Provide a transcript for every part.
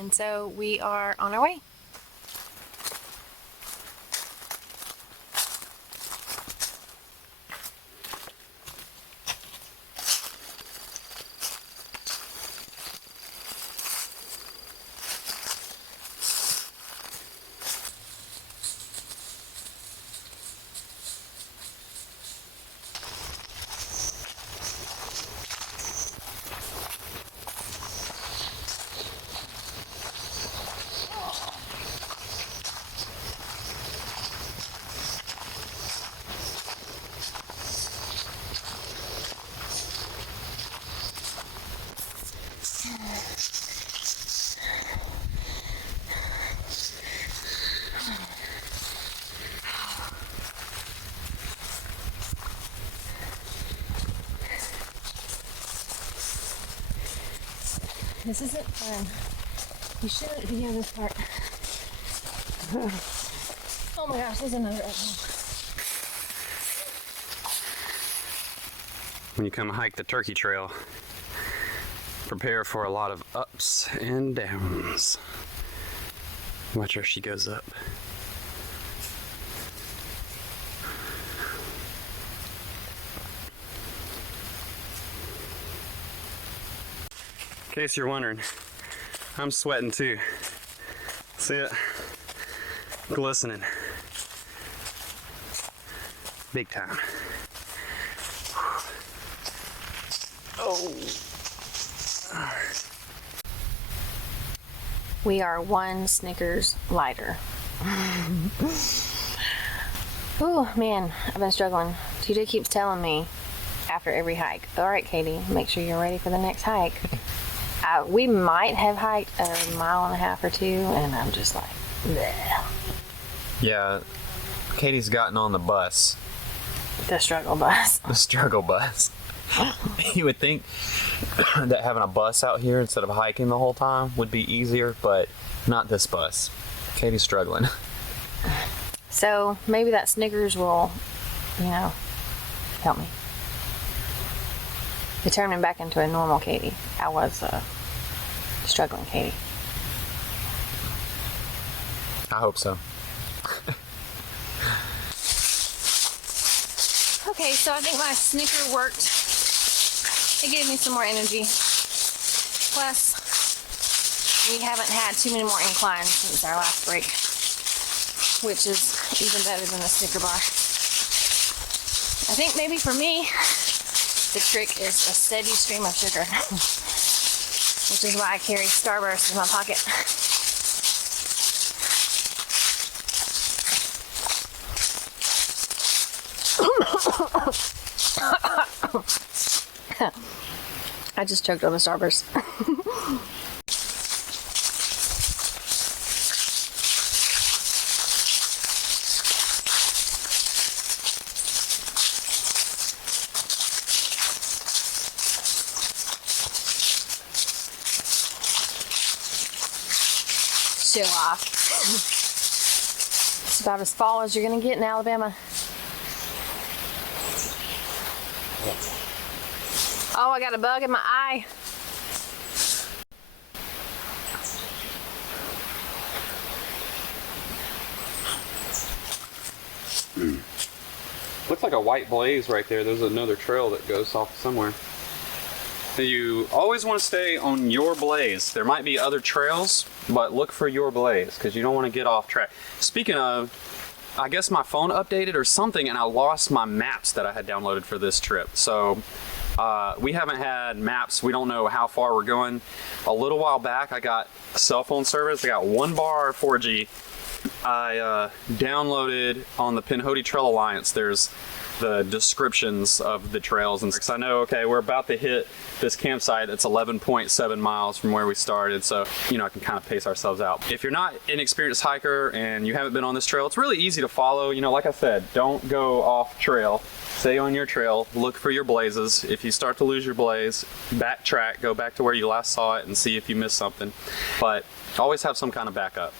And so we are on our way. This isn't fun. You shouldn't video this part. Oh my gosh, there's another opening. When you come hike the Turkey Trail, prepare for a lot of ups and downs. Watch her, she goes up. In case you're wondering, I'm sweating too. See it? Glistening. Big time. Oh. We are one Snickers lighter. Oh man, I've been struggling. TJ keeps telling me after every hike, all right, Katie, make sure you're ready for the next hike. We might have hiked a mile and a half or two, and I'm just like, bleh. Yeah, Katie's gotten on the bus. The struggle bus. The struggle bus. You would think that having a bus out here instead of hiking the whole time would be easier, but not this bus. Katie's struggling. So maybe that Snickers will, help me. To turn me back into a normal Katie. I was a struggling Katie. I hope so. Okay, so I think my Snicker worked. It gave me some more energy. Plus, we haven't had too many more inclines since our last break, which is even better than the Snicker bar. I think maybe for me, the trick is a steady stream of sugar, which is why I carry Starburst in my pocket. I just choked on the Starburst. Cheaha. It's about as fall as you're gonna get in Alabama. Oh, I got a bug in my eye. Looks like a white blaze right there. There's another trail that goes off somewhere. You always want to stay on your blaze. There might be other trails, but look for your blaze because you don't want to get off track. Speaking of, I guess my phone updated or something and I lost my maps that I had downloaded for this trip. So we haven't had maps. We don't know how far we're going. A little while back, I got cell phone service. I got 1 bar 4G. I downloaded on the Pinhoti Trail Alliance. There's the descriptions of the trails, and so I know, okay, we're about to hit this campsite that's 11.7 miles from where we started, so I can kind of pace ourselves out. If you're not an experienced hiker and you haven't been on this trail, it's really easy to follow. Like I said, don't go off trail. Stay on your trail, look for your blazes. If you start to lose your blaze, backtrack, go back to where you last saw it and see if you missed something. But always have some kind of backup.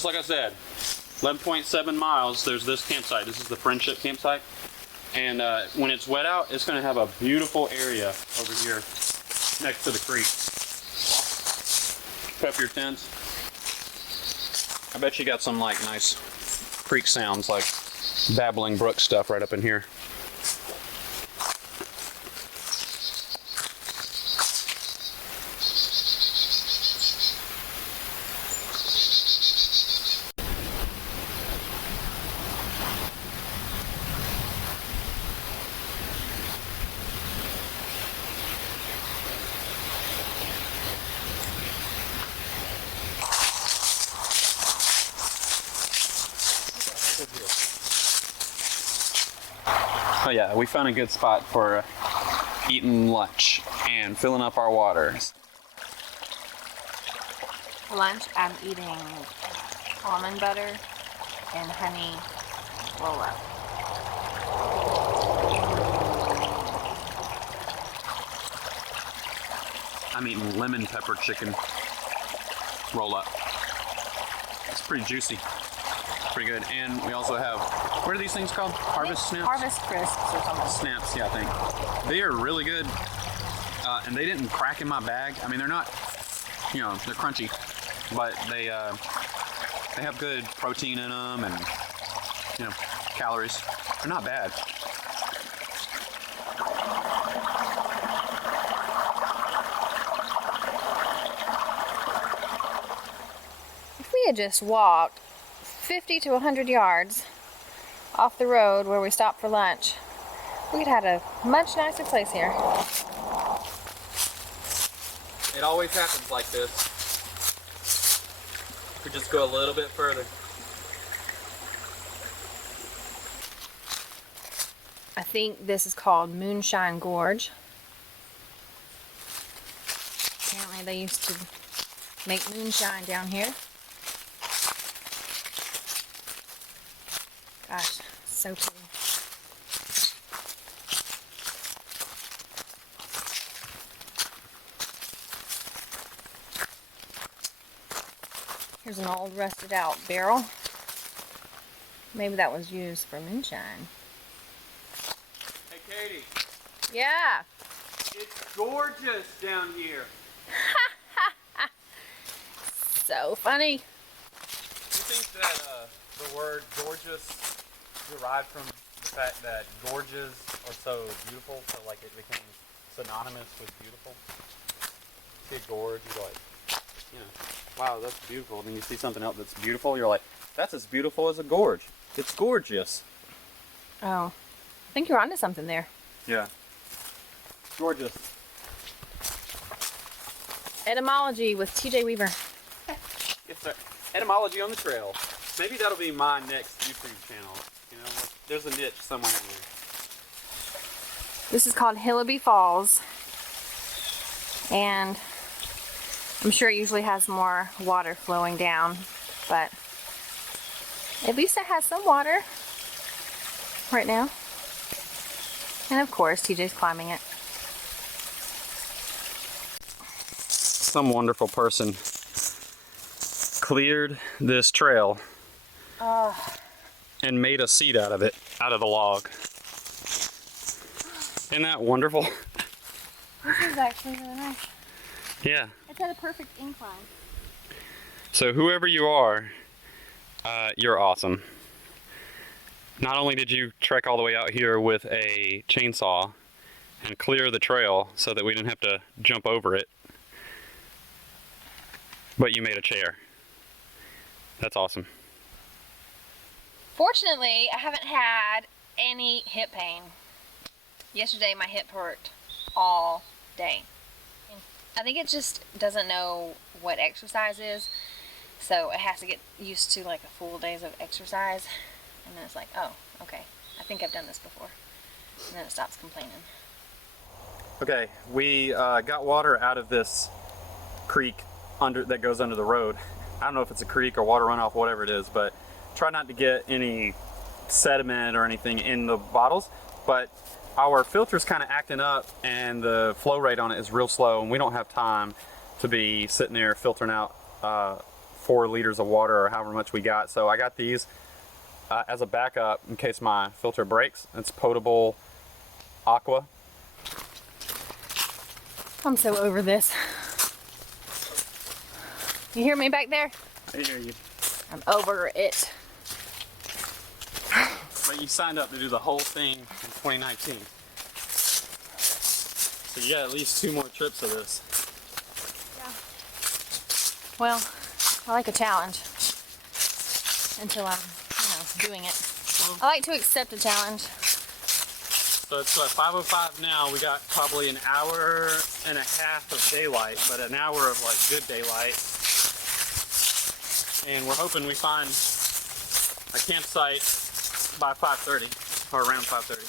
just like I said, 11.7 miles, there's this campsite. This is the Friendship campsite. And when it's wet out, it's going to have a beautiful area over here next to the creek. Pep your tents. I bet you got some like nice creek sounds, like babbling brook stuff right up in here. Oh yeah, we found a good spot for eating lunch and filling up our waters. For lunch, I'm eating almond butter and honey roll-up. I'm eating lemon pepper chicken roll-up. It's pretty juicy. Pretty good. And we also have, what are these things called? Harvest snaps? Harvest crisps or something. Snaps, yeah, I think. They are really good. And they didn't crack in my bag. I mean, they're not, you know, they're crunchy, but they have good protein in them and, you know, calories. They're not bad. If we had just walked 50 to 100 yards off the road where we stopped for lunch, we could have had a much nicer place here. It always happens like this. If we just go a little bit further. I think this is called Moonshine Gorge. Apparently they used to make moonshine down here. Gosh, so pretty. Here's an old rusted out barrel. Maybe that was used for moonshine. Hey, Katie. Yeah. It's gorgeous down here. So funny. Do you think that the word gorgeous derived from the fact that gorges are so beautiful, so like it became synonymous with beautiful? See a gorge, you're like, You know, wow, that's beautiful. Then you see something else that's beautiful, you're like, that's as beautiful as a gorge. It's gorgeous. Oh, I think you're onto something there. Yeah. Gorgeous. Etymology with TJ Weaver. Yes, sir. Etymology on the trail. Maybe that'll be my next YouTube channel. You know, there's a niche somewhere in there. This is called Hillaby Falls. And I'm sure it usually has more water flowing down, but at least it has some water right now. And of course, TJ's climbing it. Some wonderful person cleared this trail and made a seat out of it, out of the log. Isn't that wonderful? This is actually really nice. Yeah. It's at a perfect incline. So whoever you are, you're awesome. Not only did you trek all the way out here with a chainsaw and clear the trail so that we didn't have to jump over it, but you made a chair. That's awesome. Fortunately, I haven't had any hip pain. Yesterday, my hip hurt all day. I think it just doesn't know what exercise is, so it has to get used to like a full days of exercise, and then it's like, oh, okay, I think I've done this before, and then it stops complaining. Okay, we got water out of this creek that goes under the road. I don't know if it's a creek or water runoff, whatever it is, but try not to get any sediment or anything in the bottles. But our filter's kind of acting up and the flow rate on it is real slow, and we don't have time to be sitting there filtering out 4 liters of water or however much we got. So I got these as a backup in case my filter breaks. It's potable aqua. I'm so over this. You hear me back there? I hear you. I'm over it. But you signed up to do the whole thing in 2019. So you got at least 2 more trips of this. Yeah. Well, I like a challenge. Until I'm, doing it. I like to accept a challenge. So it's 5:05 now. We got probably an hour and a half of daylight, but an hour of like good daylight. And we're hoping we find a campsite by 5:30 or around 5:30.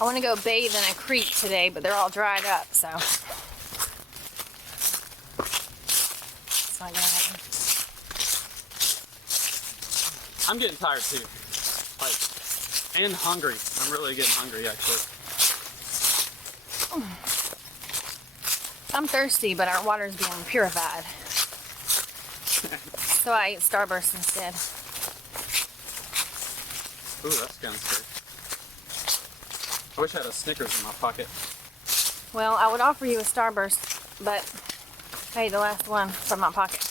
I want to go bathe in a creek today, but they're all dried up, so it's not gonna happen. I'm getting tired too, and hungry. I'm really getting hungry actually. I'm thirsty, but our water's being purified. So I ate Starburst instead. Ooh, that's kind of scary. I wish I had a Snickers in my pocket. Well, I would offer you a Starburst, but I ate the last one from my pocket.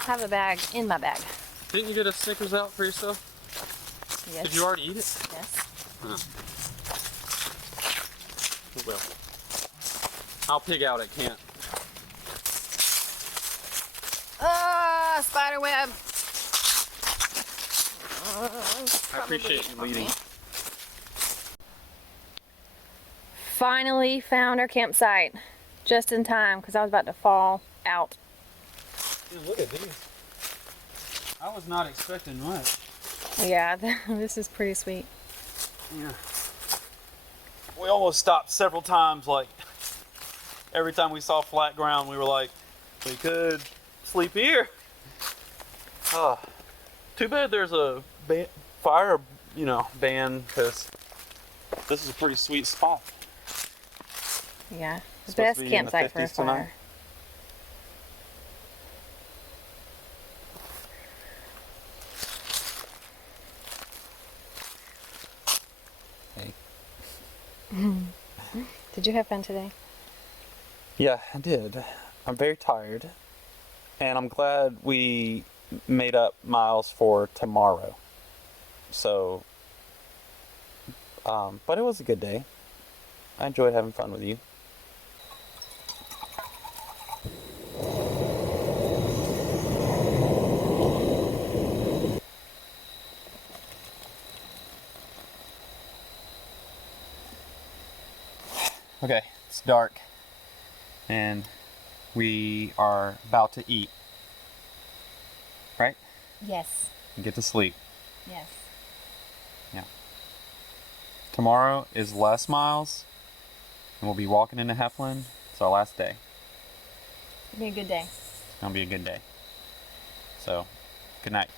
I have a bag in my bag. Didn't you get a Snickers out for yourself? Yes. Did you already eat it? Yes. Huh. Well, I'll pig out at camp. Spider web. I appreciate you leading. Finally found our campsite. Just in time, because I was about to fall out. Dude, look at these. I was not expecting much. Yeah, this is pretty sweet. Yeah. We almost stopped several times. Like every time we saw flat ground, we were like, we could sleep here. Too bad there's a fire, ban, because this is a pretty sweet spot. Yeah, the Supposed best to be in the campsite for a 50s tonight. fire. Hey. Did you have fun today? Yeah, I did. I'm very tired, and I'm glad we made up miles for tomorrow. So, but it was a good day. I enjoyed having fun with you. Okay, it's dark, and we are about to eat, right? Yes. And get to sleep. Yes. Yeah. Tomorrow is less miles, and we'll be walking into Heflin. It's our last day. It'll be a good day. It's gonna be a good day. So, good night.